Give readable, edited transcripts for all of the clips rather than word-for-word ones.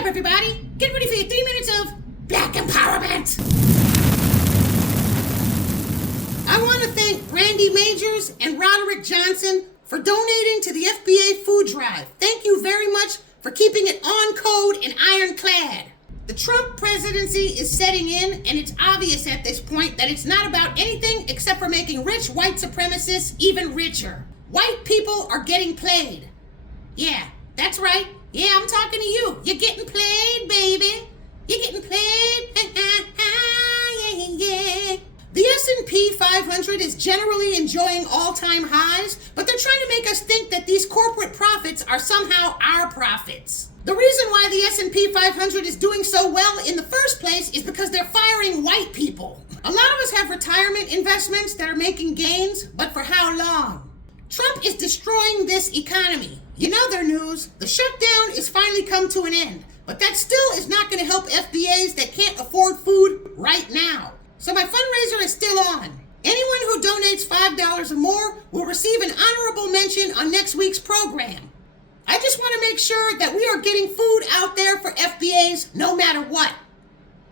up, everybody? Get ready for your 3 minutes of Black Empowerment. I want to thank Randy Majors and Roderick Johnson for donating to the FBA food drive. Thank you very much for keeping it on code and ironclad. The Trump presidency is setting in, and it's obvious at this point that it's not about anything except for making rich white supremacists even richer. White people are getting played. Yeah, that's right. Yeah, I'm talking to you. You're getting played, baby. You're getting played. Yeah. The S&P 500 is generally enjoying all-time highs, but they're trying to make us think that these corporate profits are somehow our profits. The reason why the S&P 500 is doing so well in the first place is because they're firing white people. A lot of us have retirement investments that are making gains, but for how long? Trump is destroying this economy. You know their news. The shutdown is finally come to an end, but that still is not going to help FBAs that can't afford food right now. So my fundraiser is still on. Anyone who donates $5 or more will receive an honorable mention on next week's program. I just want to make sure that we are getting food out there for FBAs no matter what.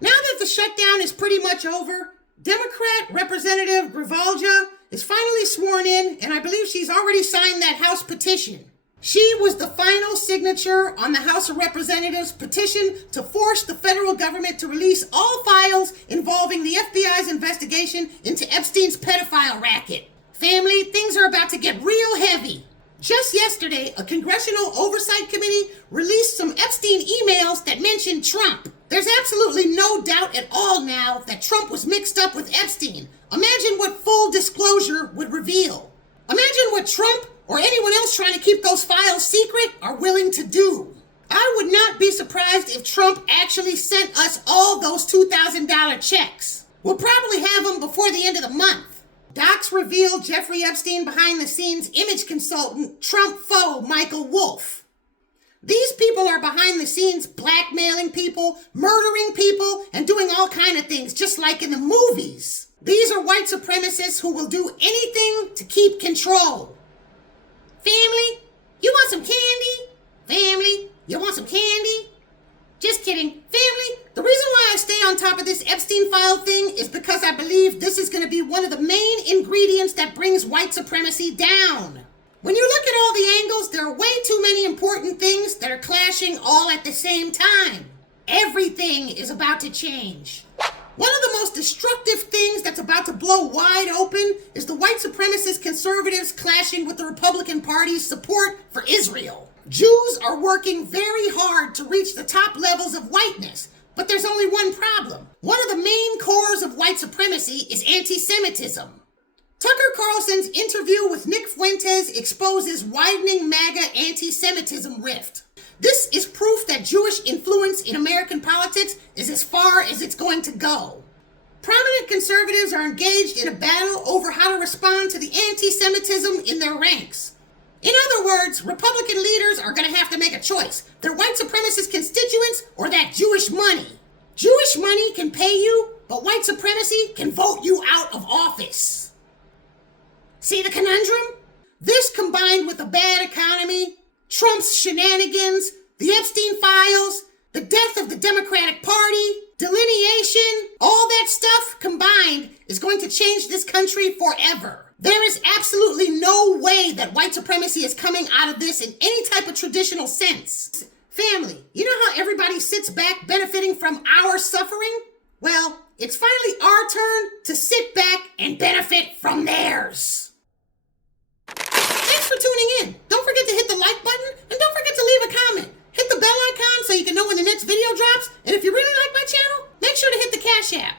Now that the shutdown is pretty much over, Democrat Representative Grivalja is finally sworn in, and I believe she's already signed that House petition. She was the final signature on the House of Representatives petition to force the federal government to release all files involving the FBI's investigation into Epstein's pedophile racket. Family, things are about to get real heavy. Just yesterday, a Congressional Oversight Committee released some Epstein emails that mentioned Trump. There's absolutely no doubt at all now that Trump was mixed up with Epstein. Imagine what full disclosure would reveal. Imagine what Trump or anyone else trying to keep those files secret are willing to do. I would not be surprised if Trump actually sent us all those $2,000 checks. We'll probably have them before the end of the month. Docs reveal Jeffrey Epstein behind-the-scenes image consultant, Trump foe Michael Wolff. These people are behind the scenes blackmailing people, murdering people, and doing all kinds of things, just like in the movies. These are white supremacists who will do anything to keep control. Family, you want some candy? Family, you want some candy? Just kidding. Family, the reason why I stay on top of this Epstein file thing is because I believe this is going to be one of the main ingredients that brings white supremacy down. When you look at all the angles, there are way too many important things that are clashing all at the same time. Everything is about to change. One of the most destructive things that's about to blow wide open is the white supremacist conservatives clashing with the Republican Party's support for Israel. Jews are working very hard to reach the top levels of whiteness, but there's only one problem. One of the main cores of white supremacy is anti-Semitism. Tucker Carlson's interview with Nick Fuentes exposes widening MAGA anti-Semitism rift. This is proof that Jewish influence in American politics is as far as it's going to go. Prominent conservatives are engaged in a battle over how to respond to the anti-Semitism in their ranks. In other words, Republican leaders are going to have to make a choice. Their white supremacist constituents or that Jewish money. Jewish money can pay you, but white supremacy can vote you out of office. See the conundrum? This combined with a bad economy, Trump's shenanigans, the Epstein files, the death of the Democratic Party, delineation, all that stuff combined is going to change this country forever. There is absolutely no way that white supremacy is coming out of this in any type of traditional sense. Family, you know how everybody sits back benefiting from our suffering? Well, it's finally our turn to sit back and benefit from theirs. Thanks for tuning in. Don't forget to hit the like button and don't forget to leave a comment. Hit the bell icon so you can know when the next video drops. And if you really like my channel, make sure to hit the Cash App.